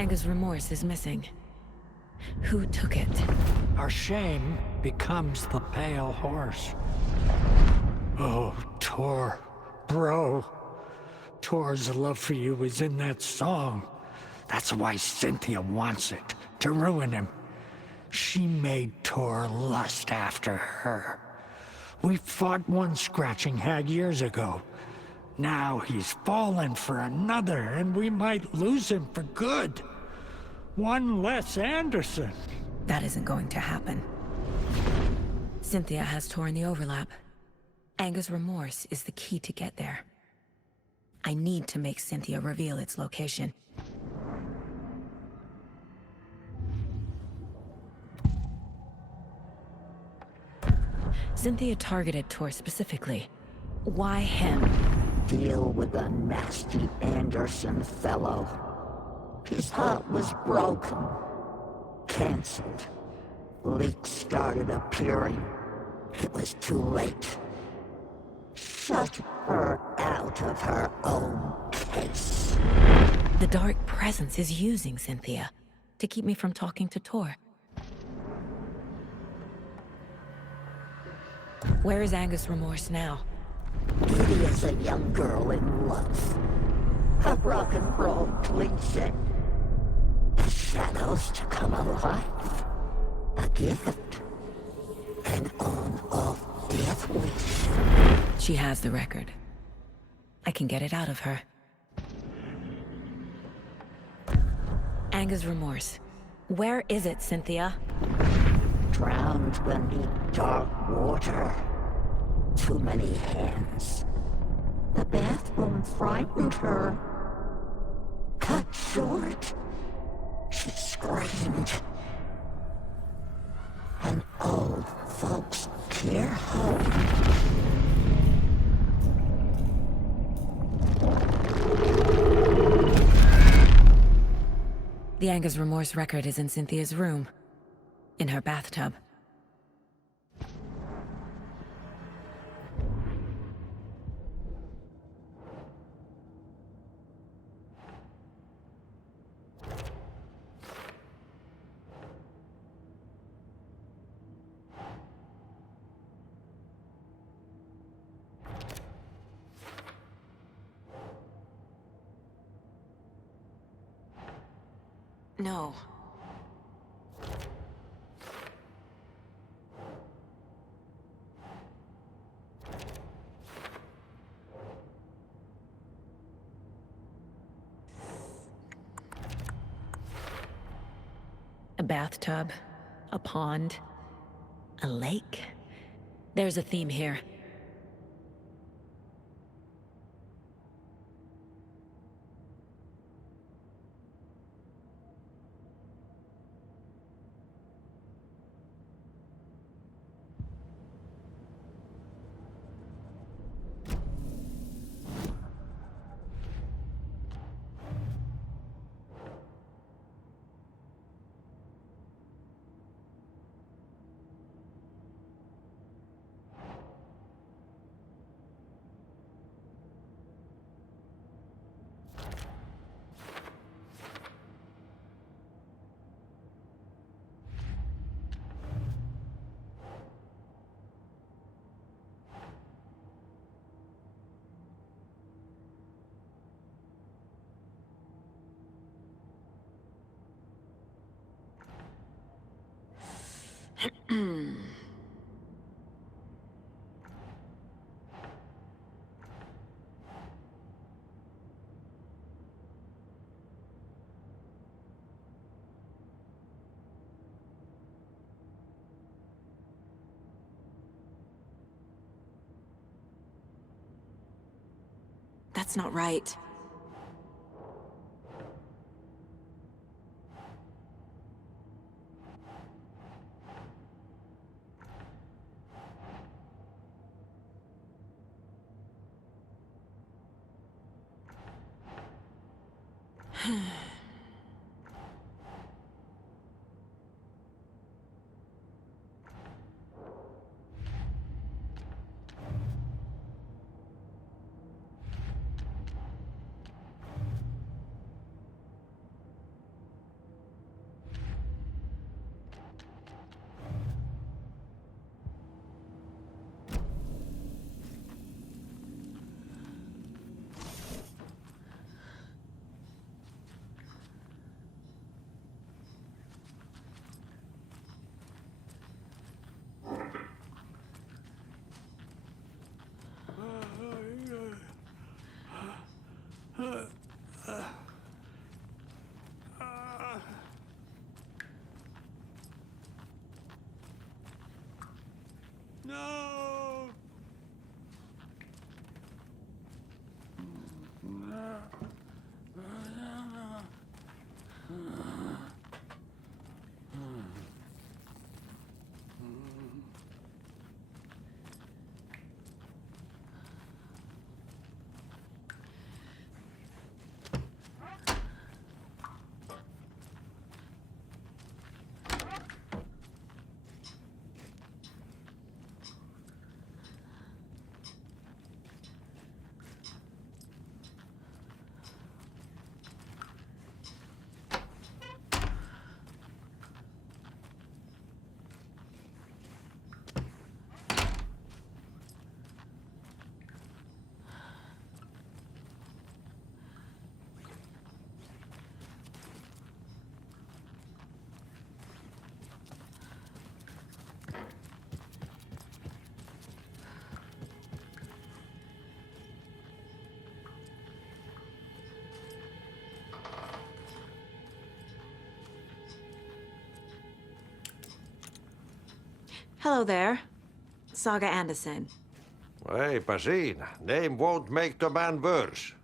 Anga's remorse is missing. Who took it? Our shame becomes the pale horse. Oh, Tor. Bro. Tor's love for you is in that song. That's why Cynthia wants it, to ruin him. She made Tor lust after her. We fought one scratching hag years ago. Now he's fallen for another, and we might lose him for good. One less Anderson. That isn't going to happen. Cynthia has torn the overlap. Anga's remorse is the key to get there. I need to make Cynthia reveal its location. Cynthia targeted Tor specifically. Why him? Deal with the nasty Anderson fellow. His heart was broken. Cancelled. Leaks started appearing. It was too late. Shut her out of her own case. The Dark Presence is using Cynthia to keep me from talking to Tor. Where is Anga's remorse now? Beauty is a young girl in love. Her rock and roll please it. The shadows to come alive. A gift. An on-off death wish. She has the record. I can get it out of her. Anga's remorse. Where is it, Cynthia? Drowned beneath dark water. Too many hands. The bathroom frightened her. Cut short. She screamed. An old folks' care home. The Anga's remorse record is in Cynthia's room. In her bathtub. No. A bathtub, a pond, a lake. There's a theme here. That's not right. Hello there. Saga Anderson. Eipä siinä. Name won't make the man worse.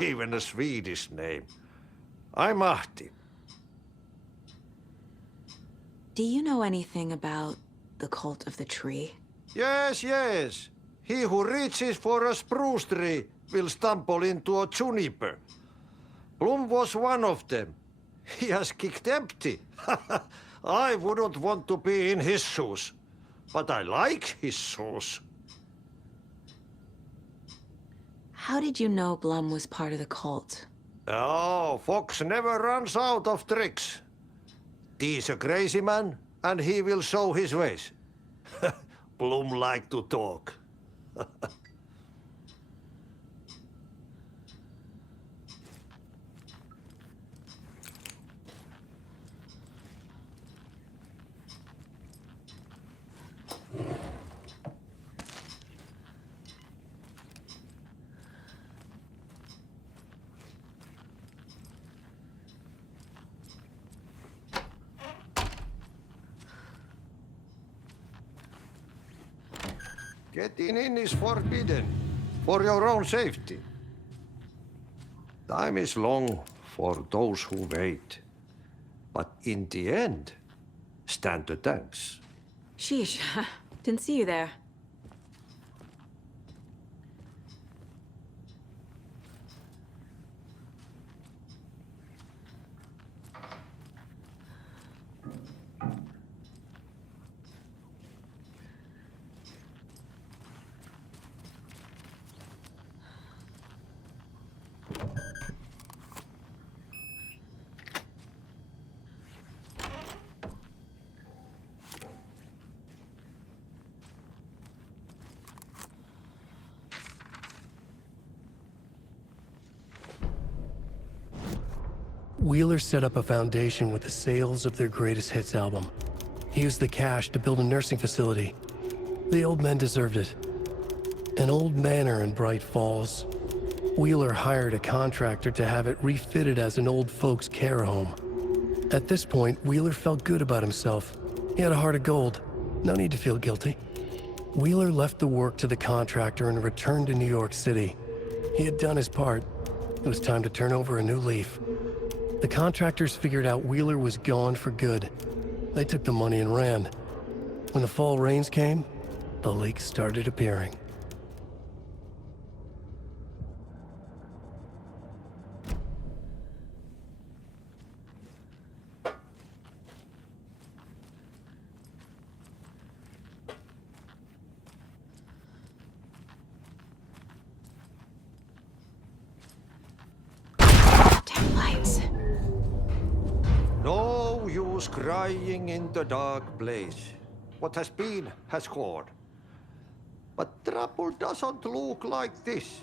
Even a Swedish name. I'm Ahti. Do you know anything about the Cult of the Tree? Yes, yes. He who reaches for a spruce tree will stumble into a juniper. Blum was one of them. He has kicked empty. I wouldn't want to be in his shoes. But I like his shoes. How did you know Blum was part of the cult? Oh, Fox never runs out of tricks. He's a crazy man, and he will show his ways. Blum like to talk. Getting in is forbidden, for your own safety. Time is long for those who wait. But in the end, stand the thanks. Sheesh. Didn't see you there. Wheeler set up a foundation with the sales of their greatest hits album. He used the cash to build a nursing facility. The old men deserved it. An old manor in Bright Falls. Wheeler hired a contractor to have it refitted as an old folks' care home. At this point, Wheeler felt good about himself. He had a heart of gold. No need to feel guilty. Wheeler left the work to the contractor and returned to New York City. He had done his part. It was time to turn over a new leaf. The contractors figured out Wheeler was gone for good. They took the money and ran. When the fall rains came, the leaks started appearing. Damn lights. No use crying in the dark place. What has been has gone. But trouble doesn't look like this.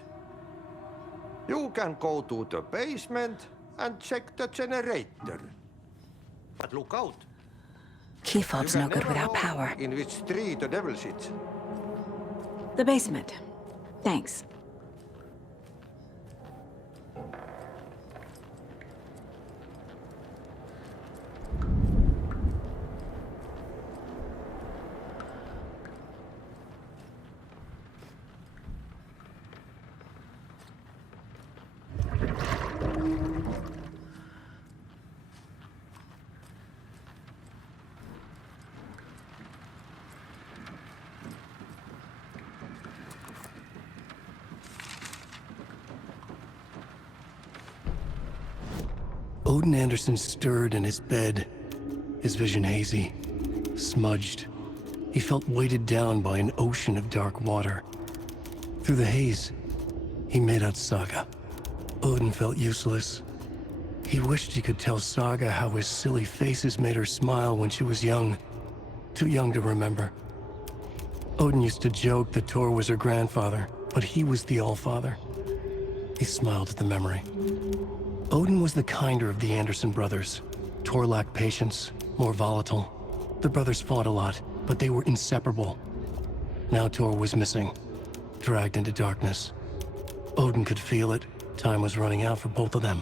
You can go to the basement and check the generator. But look out. Key You fob's can no good never without know power. In which tree the devil sits. The basement. Thanks. Odin Anderson stirred in his bed, his vision hazy, smudged. He felt weighted down by an ocean of dark water. Through the haze, he made out Saga. Odin felt useless. He wished he could tell Saga how his silly faces made her smile when she was young. Too young to remember. Odin used to joke that Tor was her grandfather, but he was the Allfather. He smiled at the memory. Odin was the kinder of the Anderson brothers. Tor lacked patience, more volatile. The brothers fought a lot, but they were inseparable. Now Tor was missing, dragged into darkness. Odin could feel it. Time was running out for both of them.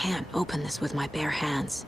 can't open this with my bare hands.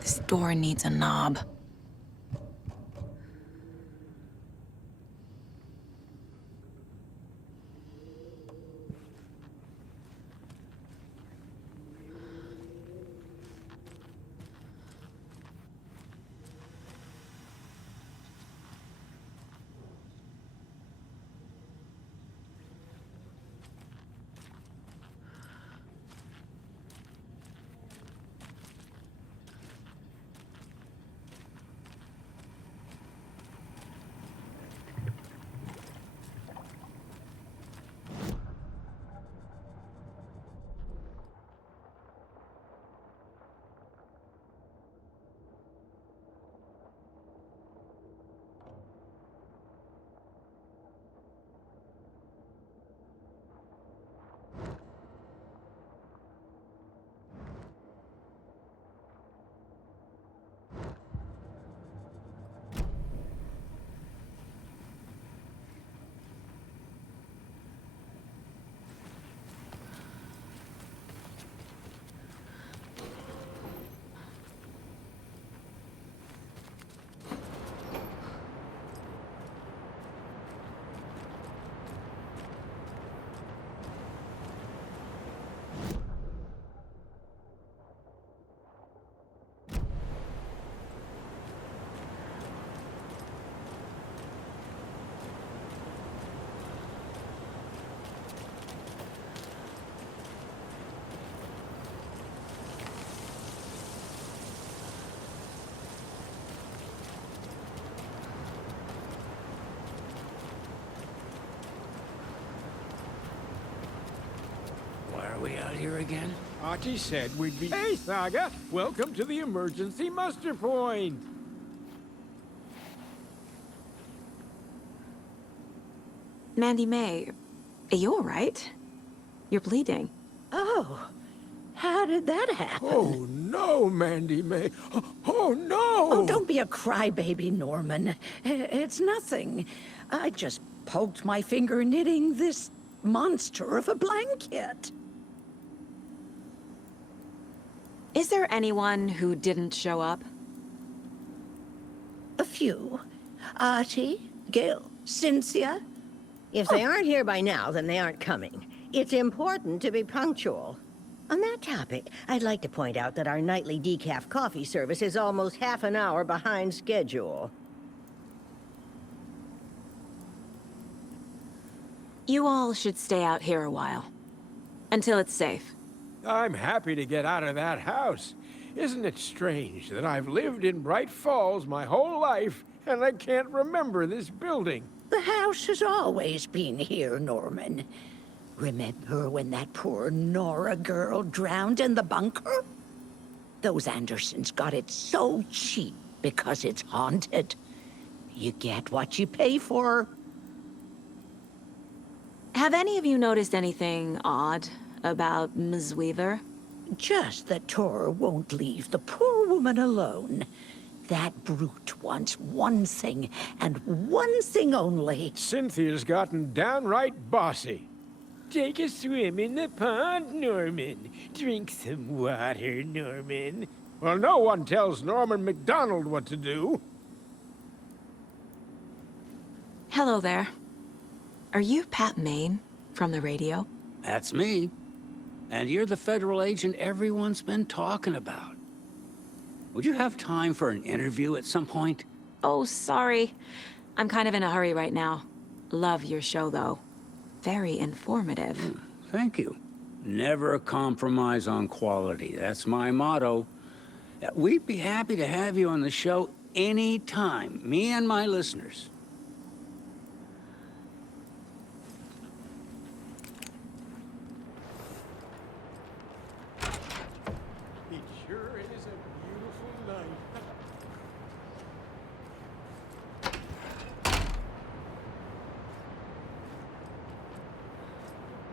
This door needs a knob. out here again? Archie said we'd be... Hey, Saga! Welcome to the emergency muster point! Mandy May, are you alright? You're bleeding. Oh, how did that happen? Oh, no, Mandy May. Oh, no! Oh, don't be a crybaby, Norman. It's nothing. I just poked my finger knitting this monster of a blanket. Is there anyone who didn't show up? A few. Archie, Gil, Cynthia. If they aren't here by now, then they aren't coming. It's important to be punctual. On that topic, I'd like to point out that our nightly decaf coffee service is almost half an hour behind schedule. You all should stay out here a while. Until it's safe. I'm happy to get out of that house. Isn't it strange that I've lived in Bright Falls my whole life, and I can't remember this building? The house has always been here, Norman. Remember when that poor Nora girl drowned in the bunker? Those Andersons got it so cheap because it's haunted. You get what you pay for. Have any of you noticed anything odd about Ms. Weaver? Just that Tor won't leave the poor woman alone. That brute wants one thing, and one thing only. Cynthia's gotten downright bossy. Take a swim in the pond, Norman. Drink some water, Norman. Well, no one tells Norman MacDonald what to do. Hello there. Are you Pat Maine from the radio? That's me. And you're the federal agent everyone's been talking about. Would you have time for an interview at some point? Oh, sorry. I'm kind of in a hurry right now. Love your show, though. Very informative. Thank you. Never compromise on quality. That's my motto. We'd be happy to have you on the show anytime, me and my listeners. It sure is a beautiful night.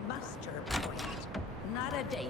Muster point, not a date.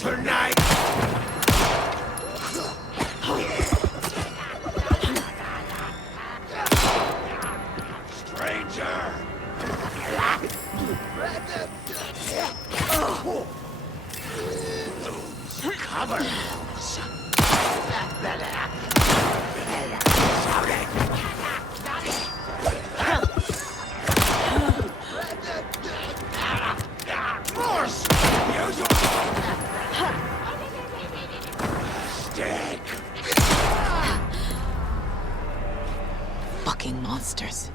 Tonight! Stranger! Cover! Force! Stick! Fucking monsters.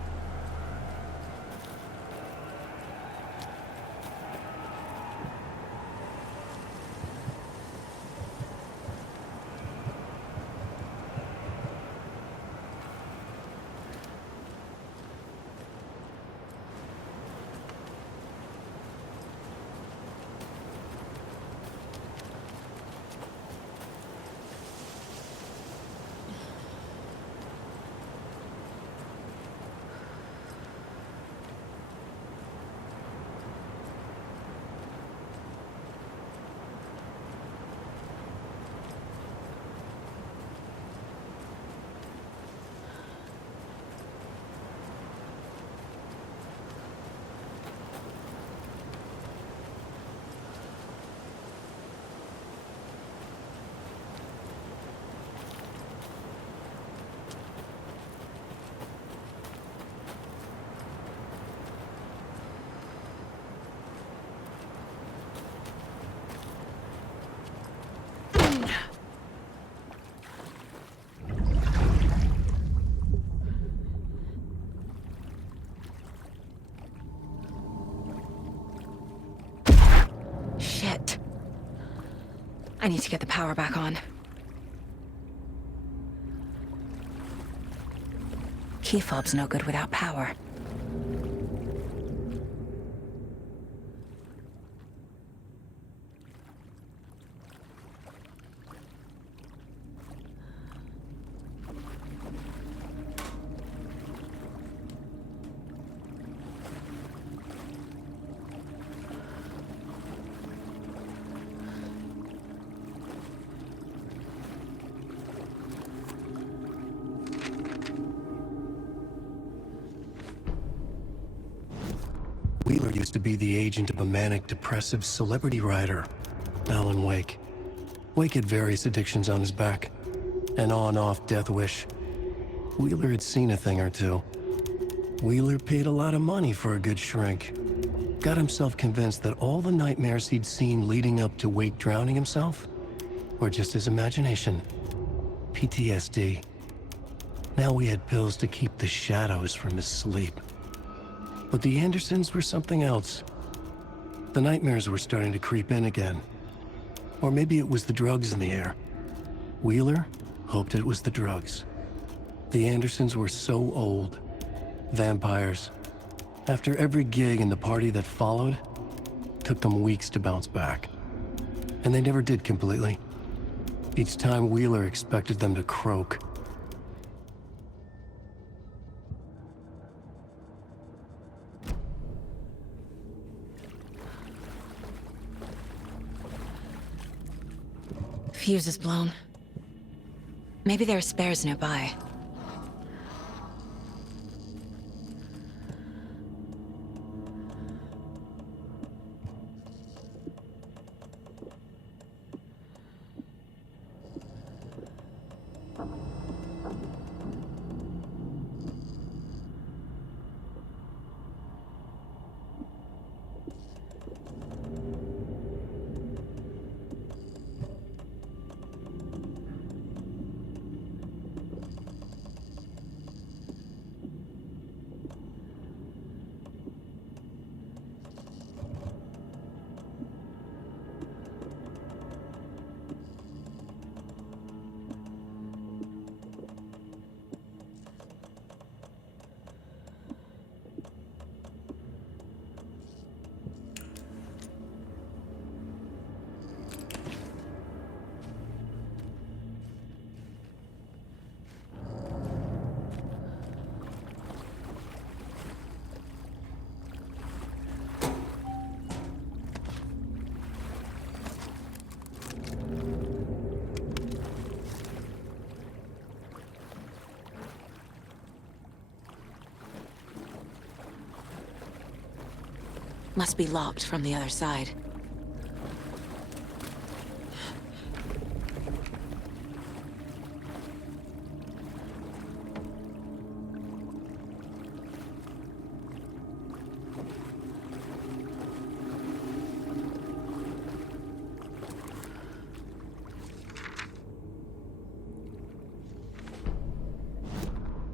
Shit. I need to get the power back on. Key fob's no good without power. Wheeler used to be the agent of a manic-depressive celebrity writer, Alan Wake. Wake had various addictions on his back, an on-off death wish. Wheeler had seen a thing or two. Wheeler paid a lot of money for a good shrink. Got himself convinced that all the nightmares he'd seen leading up to Wake drowning himself were just his imagination. PTSD. Now we had pills to keep the shadows from his sleep. But the Andersons were something else. The nightmares were starting to creep in again. Or maybe it was the drugs in the air. Wheeler hoped it was the drugs. The Andersons were so old. Vampires. After every gig and the party that followed, took them weeks to bounce back. And they never did completely. Each time Wheeler expected them to croak. Fuse is blown. Maybe there are spares nearby. Must be locked from the other side.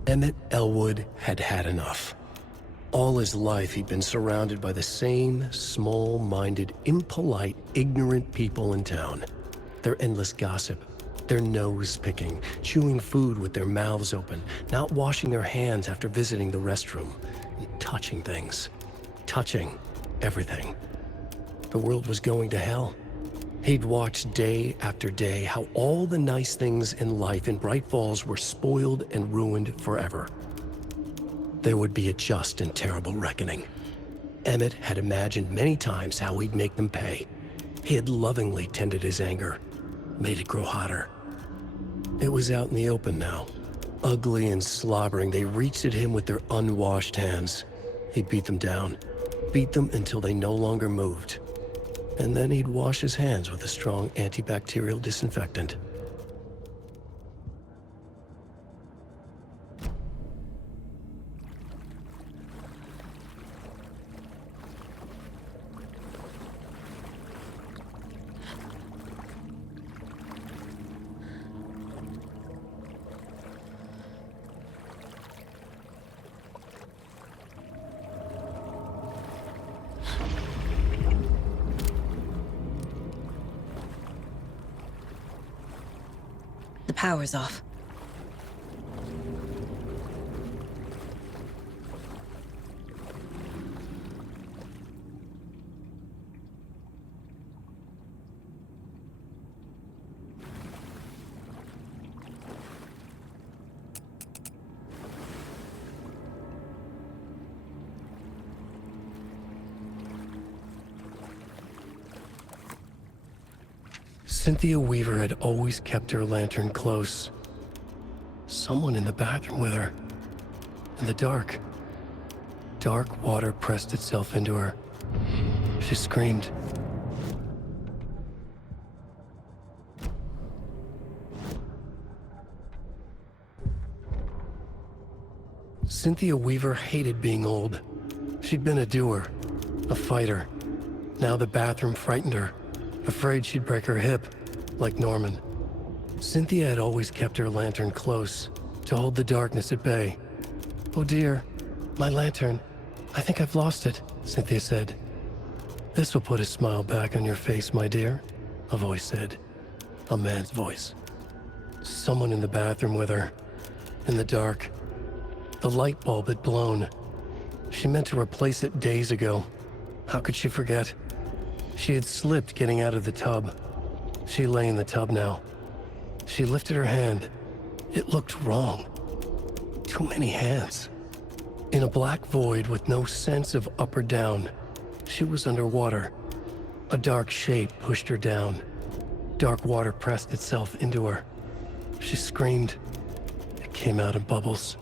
Emmett Elwood had had enough. All his life, he'd been surrounded by the same small-minded, impolite, ignorant people in town. Their endless gossip, their nose-picking, chewing food with their mouths open, not washing their hands after visiting the restroom, and touching things. Touching everything. The world was going to hell. He'd watched day after day how all the nice things in life in Bright Falls were spoiled and ruined forever. There would be a just and terrible reckoning. Emmett had imagined many times how he'd make them pay. He had lovingly tended his anger, made it grow hotter. It was out in the open now. Ugly and slobbering, they reached at him with their unwashed hands. He'd beat them down, beat them until they no longer moved. And then he'd wash his hands with a strong antibacterial disinfectant. The power's off. Cynthia Weaver had always kept her lantern close. Someone in the bathroom with her. In the dark. Dark water pressed itself into her. She screamed. Cynthia Weaver hated being old. She'd been a doer, a fighter. Now the bathroom frightened her. Afraid she'd break her hip, like Norman. Cynthia had always kept her lantern close, to hold the darkness at bay. "Oh dear, my lantern. I think I've lost it," Cynthia said. "This will put a smile back on your face, my dear," a voice said. A man's voice. Someone in the bathroom with her. In the dark. The light bulb had blown. She meant to replace it days ago. How could she forget? She had slipped getting out of the tub. She lay in the tub now. She lifted her hand. It looked wrong. Too many hands. In a black void with no sense of up or down, she was underwater. A dark shape pushed her down. Dark water pressed itself into her. She screamed. It came out in bubbles.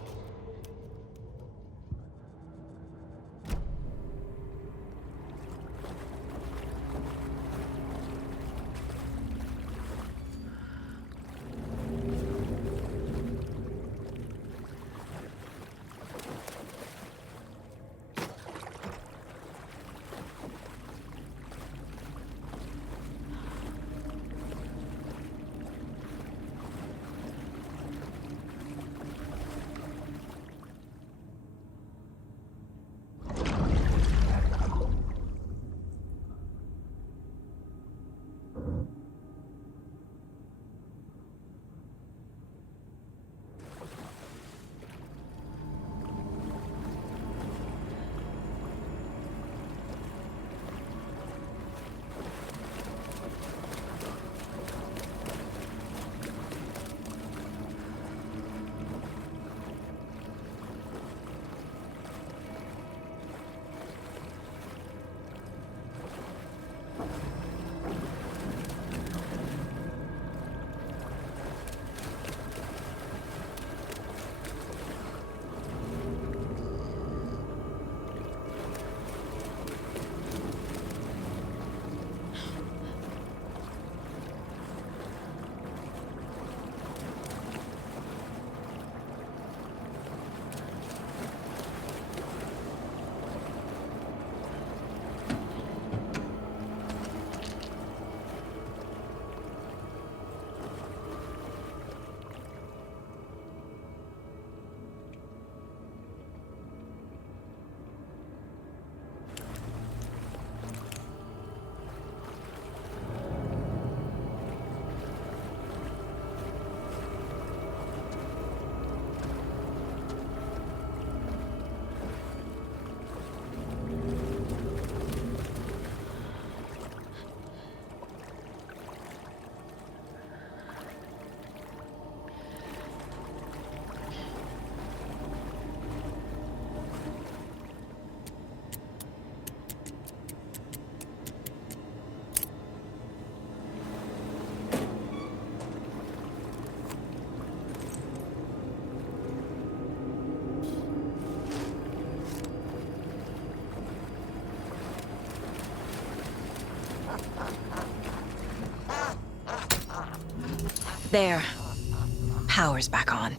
There. Power's back on.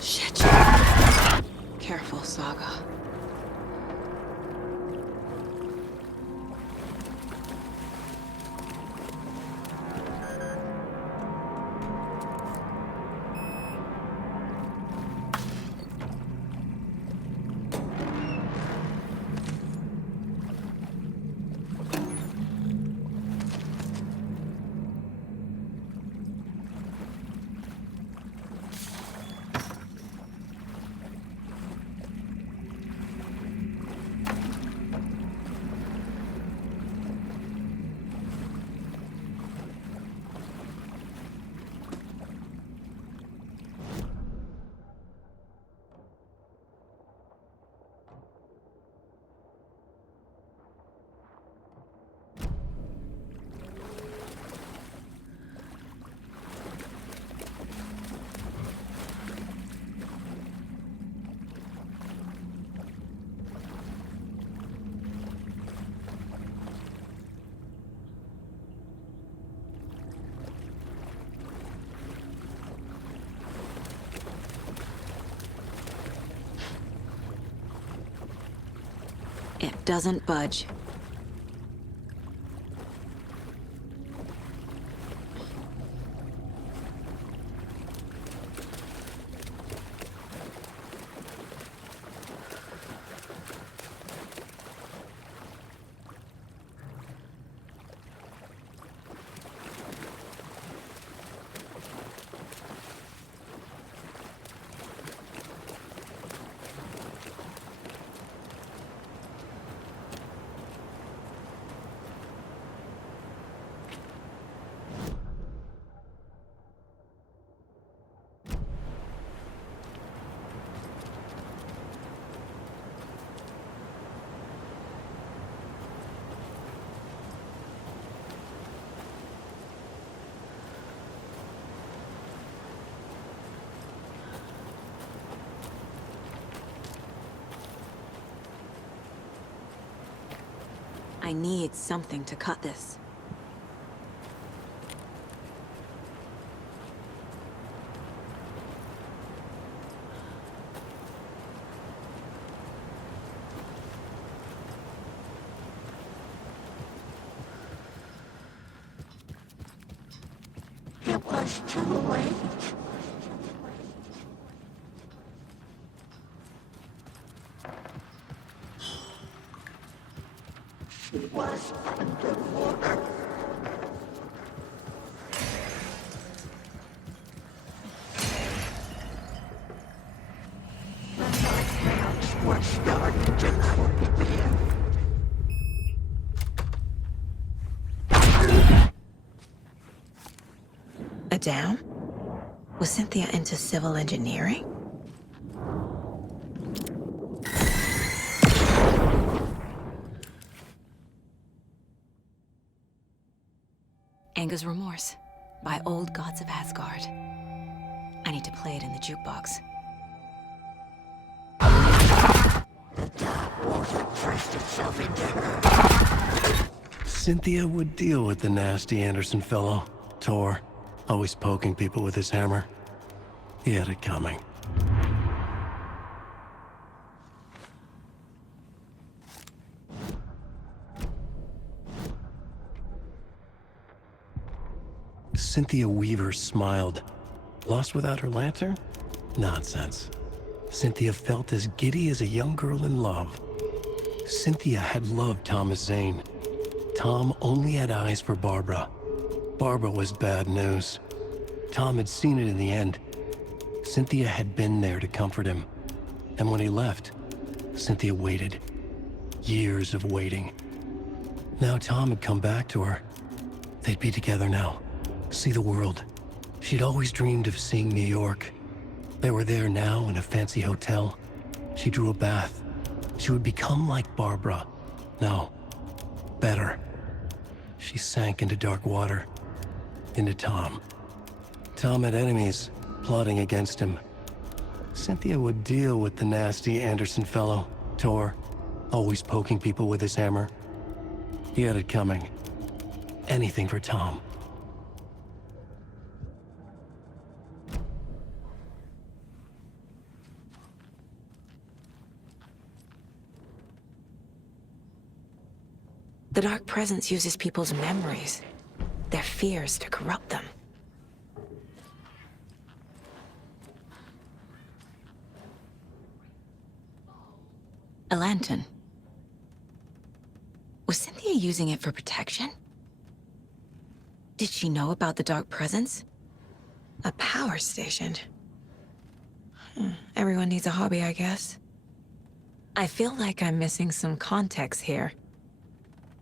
Shit. Careful, Saga. It doesn't budge. I need something to cut this. It was too late. She was underwater. The nightmares were starting to creep in. A dam? Was Cynthia into civil engineering? Anger's Remorse by Old Gods of Asgard. I need to play it in the jukebox. The dark water pressed itself into her. Cynthia would deal with the nasty Anderson fellow, Tor, always poking people with his hammer. He had it coming. Cynthia Weaver smiled. Lost without her lantern? Nonsense. Cynthia felt as giddy as a young girl in love. Cynthia had loved Thomas Zane. Tom only had eyes for Barbara. Barbara was bad news. Tom had seen it in the end. Cynthia had been there to comfort him. And when he left, Cynthia waited. Years of waiting. Now Tom had come back to her. They'd be together now. see the world. She'd always dreamed of seeing New York. They were there now in a fancy hotel. She drew a bath. She would become like Barbara. No, better. She sank into dark water. Into Tom. Tom had enemies plotting against him. Cynthia would deal with the nasty Anderson fellow, Tor, always poking people with his hammer. He had it coming. Anything for Tom. The Dark Presence uses people's memories, their fears to corrupt them. A lantern. Was Cynthia using it for protection? Did she know about the Dark Presence? A power station. Everyone needs a hobby, I guess. I feel like I'm missing some context here.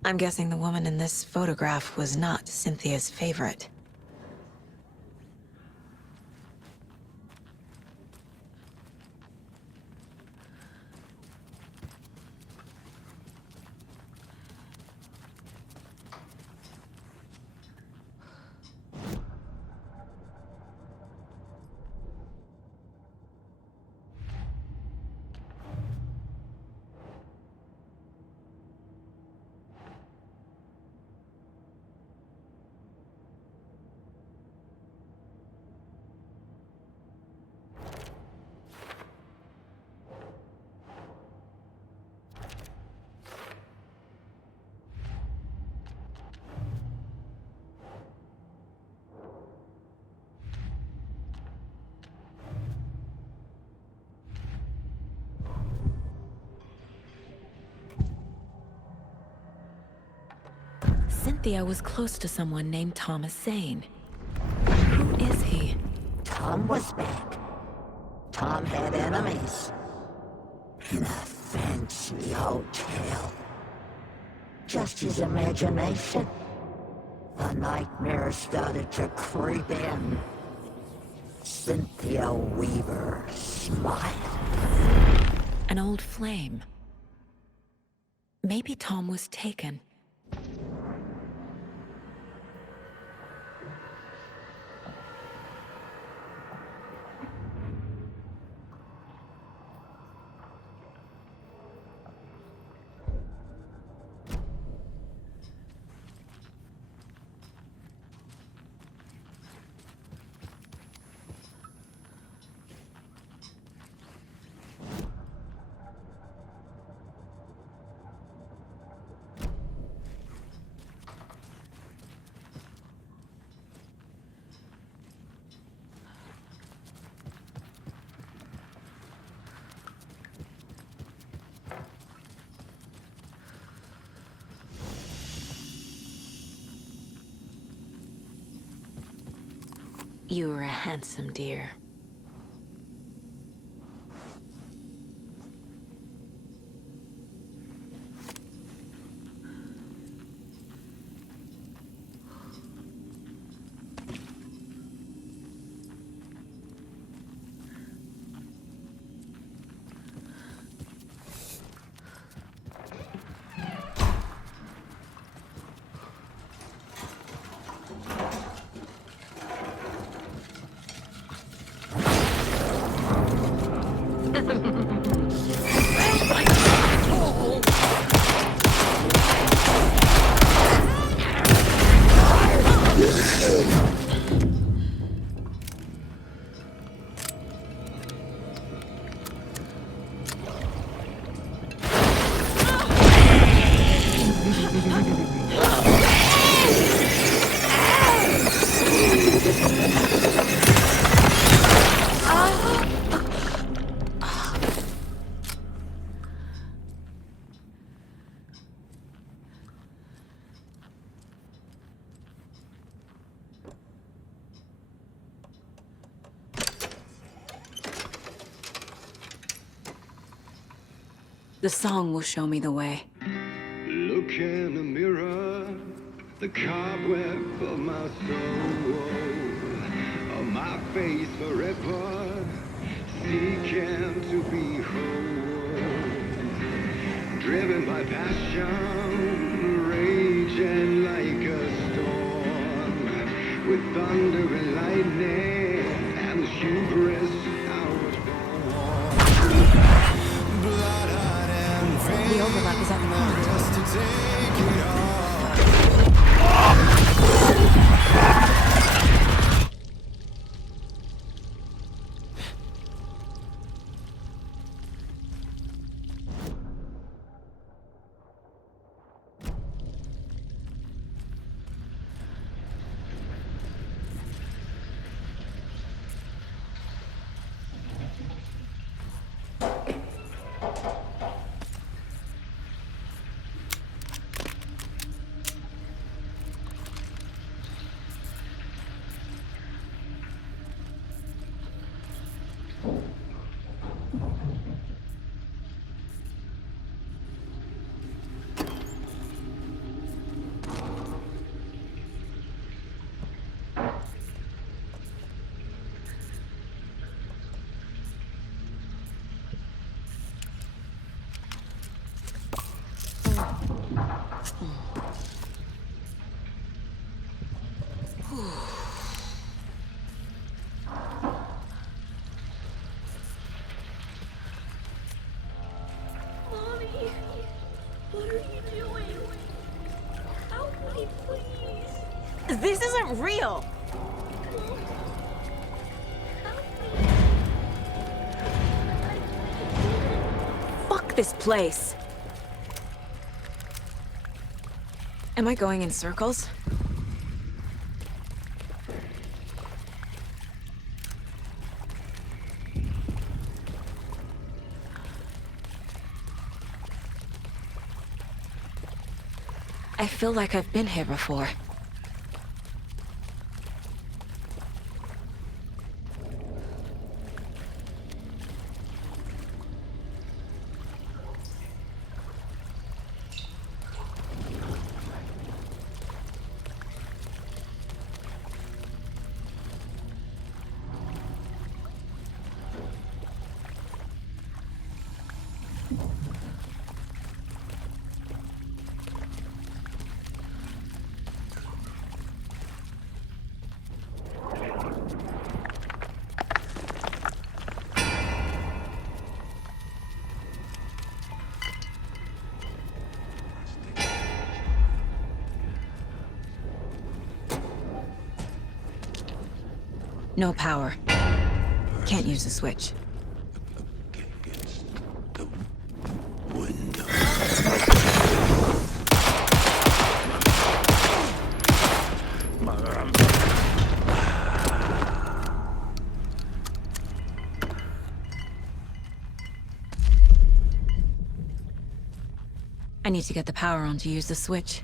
I'm guessing the woman in this photograph was not Cynthia's favorite. Cynthia was close to someone named Thomas Zane. Who is he? Tom was back. Tom had enemies. In a fancy hotel. Just his imagination. The nightmare started to creep in. Cynthia Weaver smiled. An old flame. Maybe Tom was taken. You were a handsome deer. The song will show me the way. Look in the mirror, the cobweb of my soul, of my face forever, seeking to be whole, driven by passion, raging like a storm, with thunder and lightning, and the hubris I was born. Blood and veins, The overlap is at the point. just to take it all. Mommy, what are you doing? Help me, please. This isn't real! Help me. Fuck this place! Am I going in circles? I feel like I've been here before. No power. Can't use the switch. I need to get the power on to use the switch.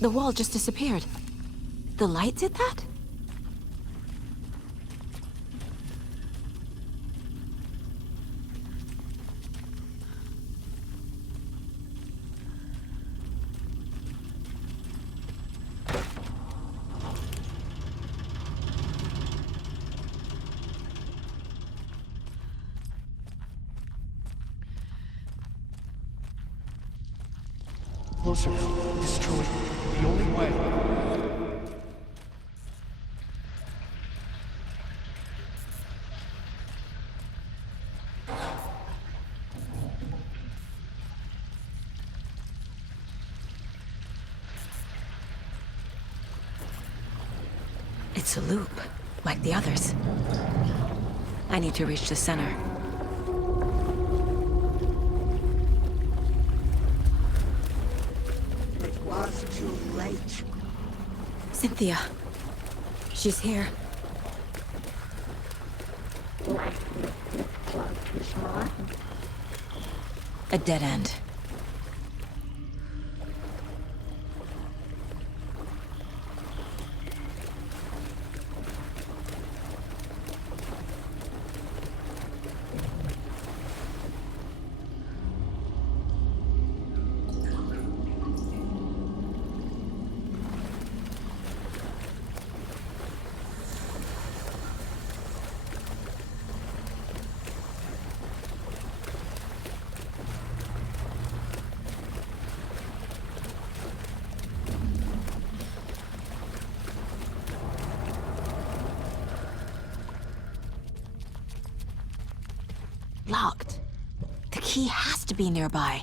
The wall just disappeared. The light did that? Closer. Destroy it. The only way. It's a loop, like the others. I need to reach the center. It was too late. Cynthia. She's here. A dead end. Locked. The key has to be nearby.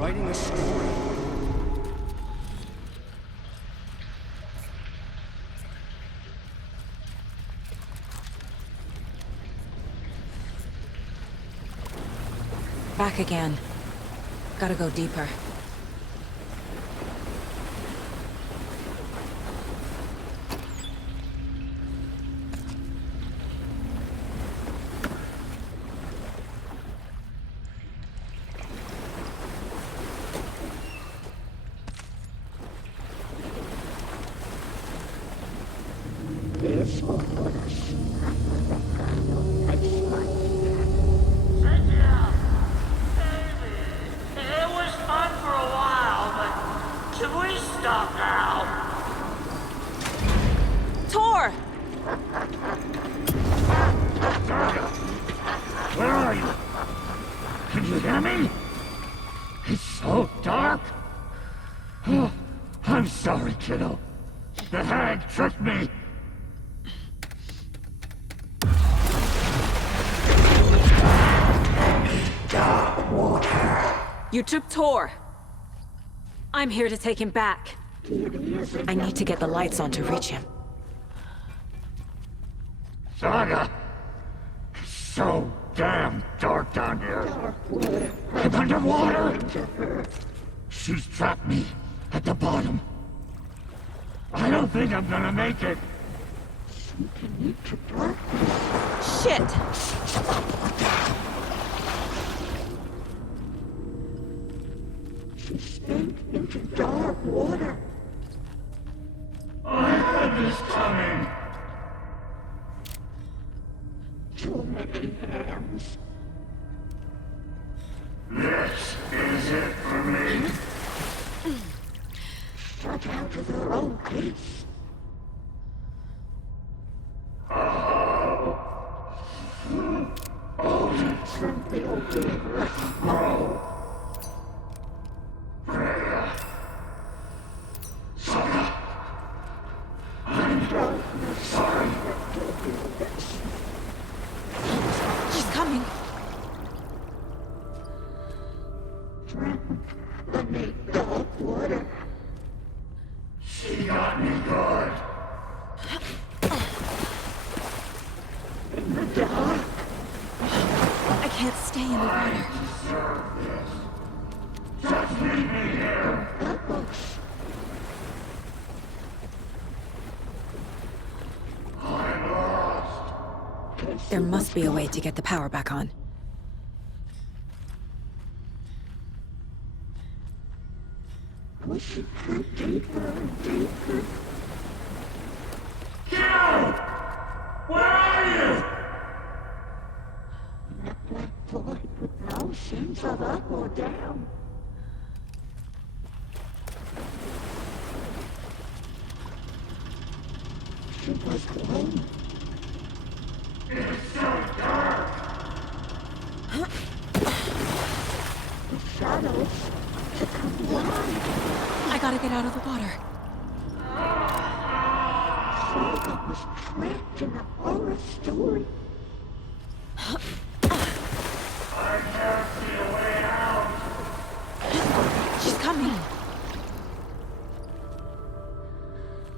Writing a story. Back again. Gotta go deeper. It was fun for a while, but should we stop now? Tor! Where are you? Can you hear me? It's so dark. Oh, I'm sorry, kiddo. The hag tricked me. You took Tor. I'm here to take him back. I need to get the lights on to reach him. Saga! It's so damn dark down here. I'm underwater! She's trapped me at the bottom. I don't think I'm gonna make it. Shit! Into dark water. I had this coming. Too many hands. This is it for me. Shut out of their own peace. Something will be right. She's coming. Beneath dark water. She got me good. In the dark. I can't stay in the water. Just leave me here. I'm lost. There must be a way to get the power back on. Pushing her deeper and deeper. Kiddo! Where are you? That black void with no sense of up or down. She was alone. It's so dark. The shadows to come blind. I gotta get out of the water. Saga was trapped in a horror story. I can't see a way out. She's coming.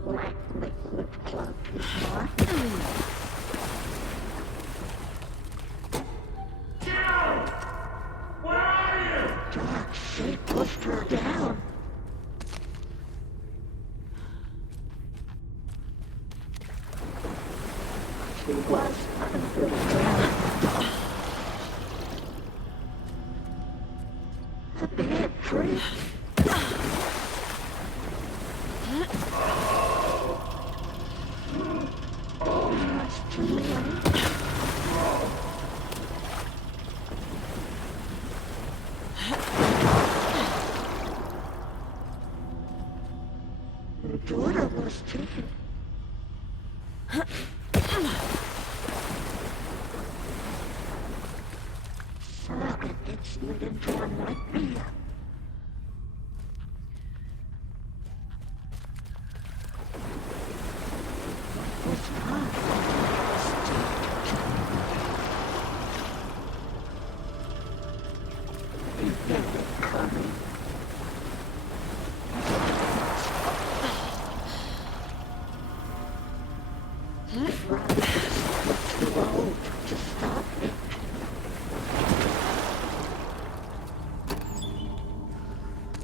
Black liquid cloaked in dark. Kiddo! Where are you? Dark shape pushed her down. She was underground. A bad trip. It's too late. Her daughter was taken. Saga gets slid into a nightmare. What was not still to me. He felt it coming. Too old to stop it.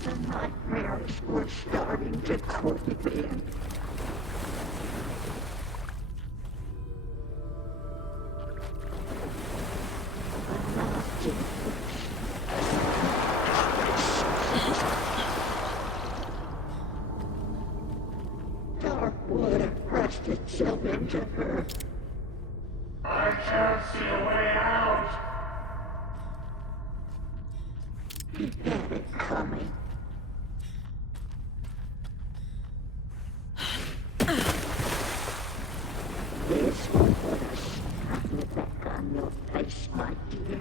The nightmares were starting to creep in. Dark water pressed itself into her. I can't see a way out. He had it coming. This will put a smile back on your face, my dear.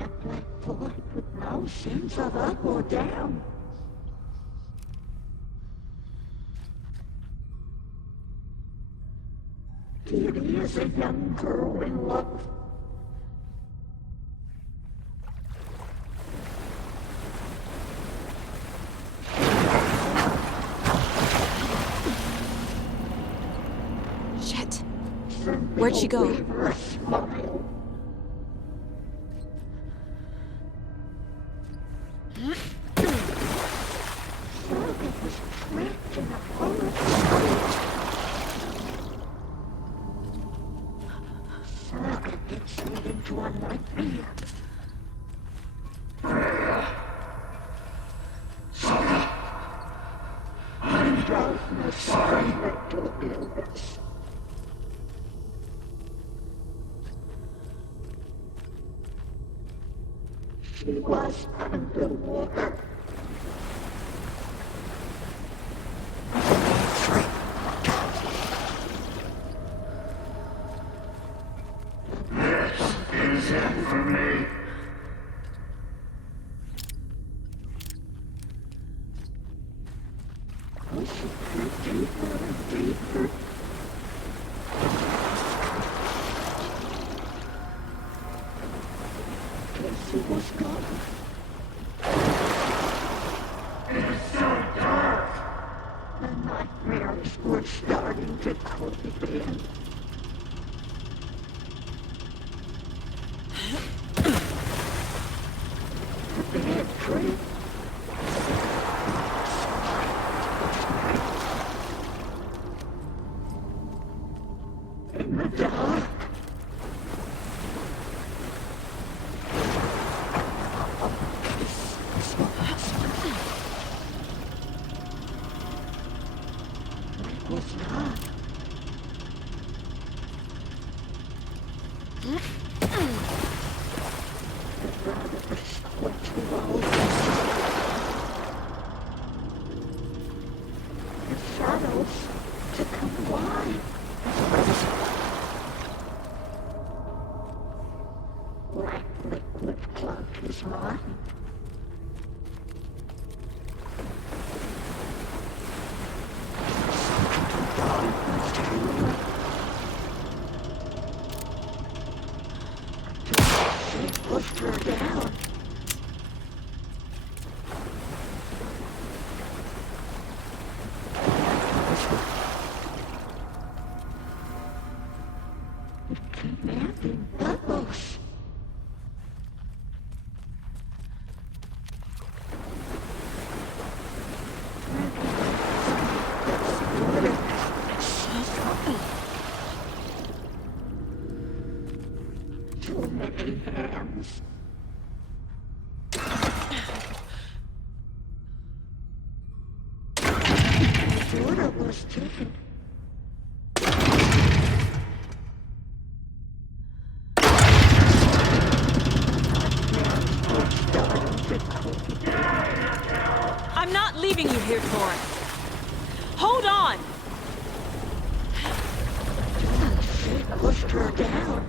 A black boy with no sense of up or down. Kitty is a young girl in love. Shit. Where'd she go? Gave her a smile. Saga was trapped in a forest. Saga gets me into a nightmare. Darkness, mental illness. She was underwater. This is it for me. Pushing her deeper and deeper. Casey was gone. It's so dark. The nightmares were starting to creep in. The bad trip. In the dark. It was not. The brothers were too old. The shadows to come wide. Black liquid clogged his mind. She pushed her down. It came out in bubbles. Too many hands. Water was taken. I'm not leaving you here, Tor. Hold on! She pushed her down.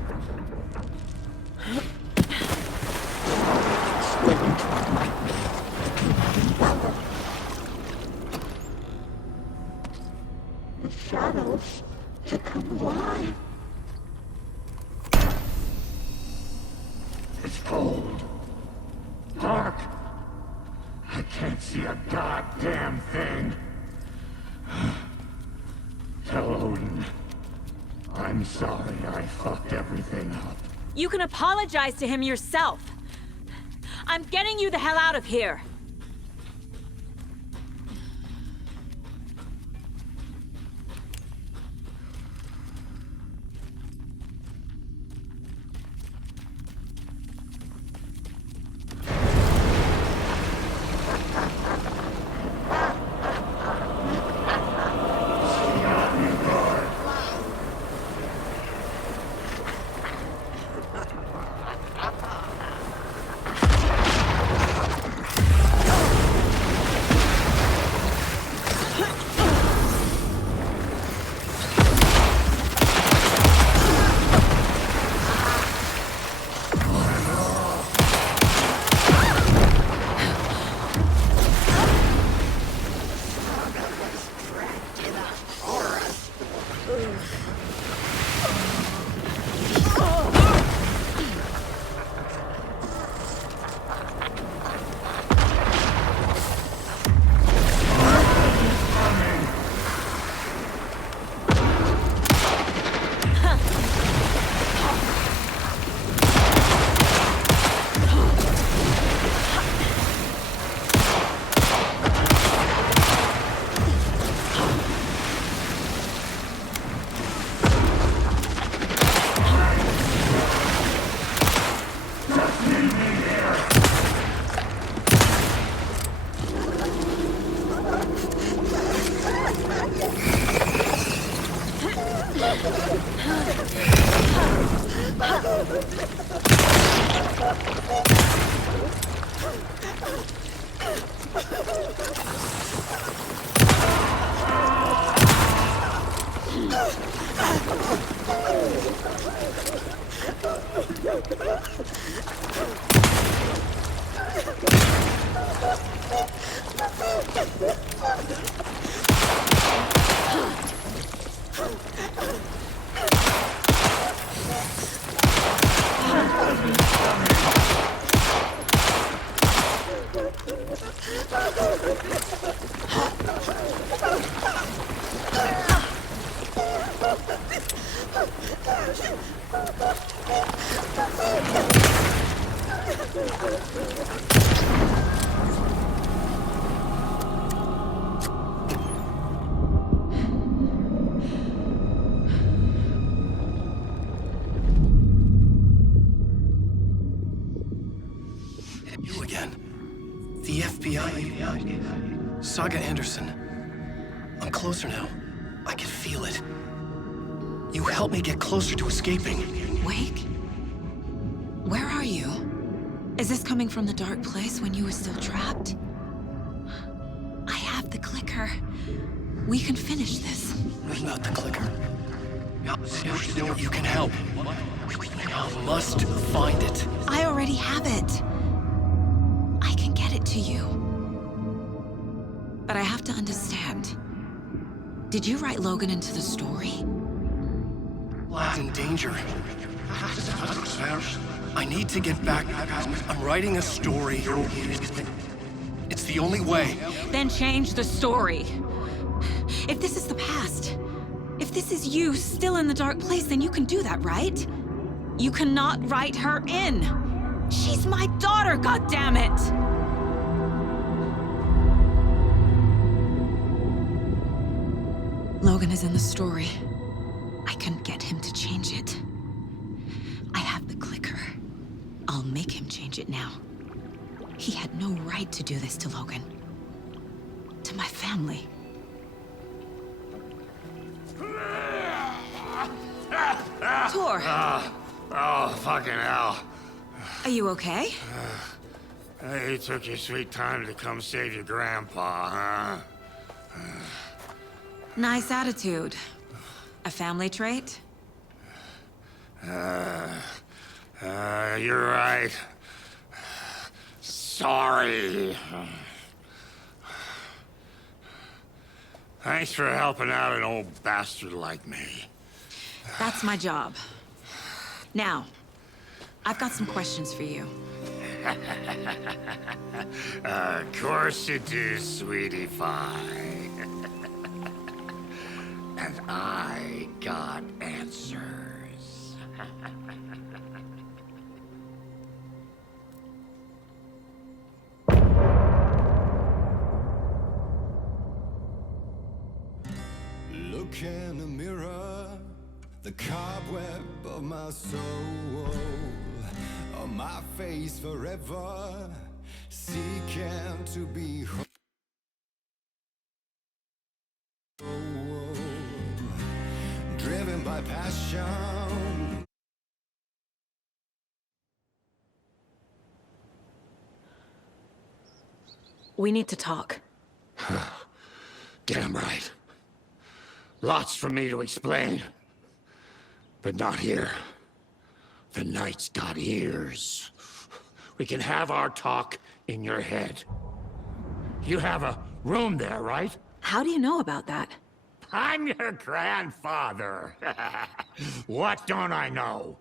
Slid into a nightmare. shadows to come alive. It's cold. Dark. I can't see a goddamn thing. Tell Odin. I'm sorry I fucked everything up. You can apologize to him yourself. I'm getting you the hell out of here. You again. The FBI. Saga Anderson. I'm closer now. I can feel it. You helped me get closer to escaping. Wake? Where are you? Is this coming from the dark place when you were still trapped? I have the clicker. We can finish this. Not the clicker. You can help. You must find it. I already have it. I can get it to you. But I have to understand. Did you write Logan into the story? Lad's in danger. I need to get back. I'm writing a story. It's the only way. Then change the story. If this is the past, if this is you still in the dark place, then you can do that, right? You cannot write her in. She's my daughter, goddammit! Logan is in the story. I can get him to change it. I have the clicker. I'll make him change it now. He had no right to do this to Logan. To my family. Tor! Oh, fucking hell. Are you okay? You took your sweet time to come save your grandpa, huh? Nice attitude. A family trait? You're right. Sorry. Thanks for helping out an old bastard like me. That's my job. Now, I've got some questions for you. Of course you do, sweetie pie. And I got answers. Look in the mirror, the cobweb of my soul, on my face forever, seeking to be whole. Driven by passion. We need to talk. Damn right. Lots for me to explain. But not here. The night's got ears. We can have our talk in your head. You have a room there, right? How do you know about that? I'm your grandfather. What don't I know?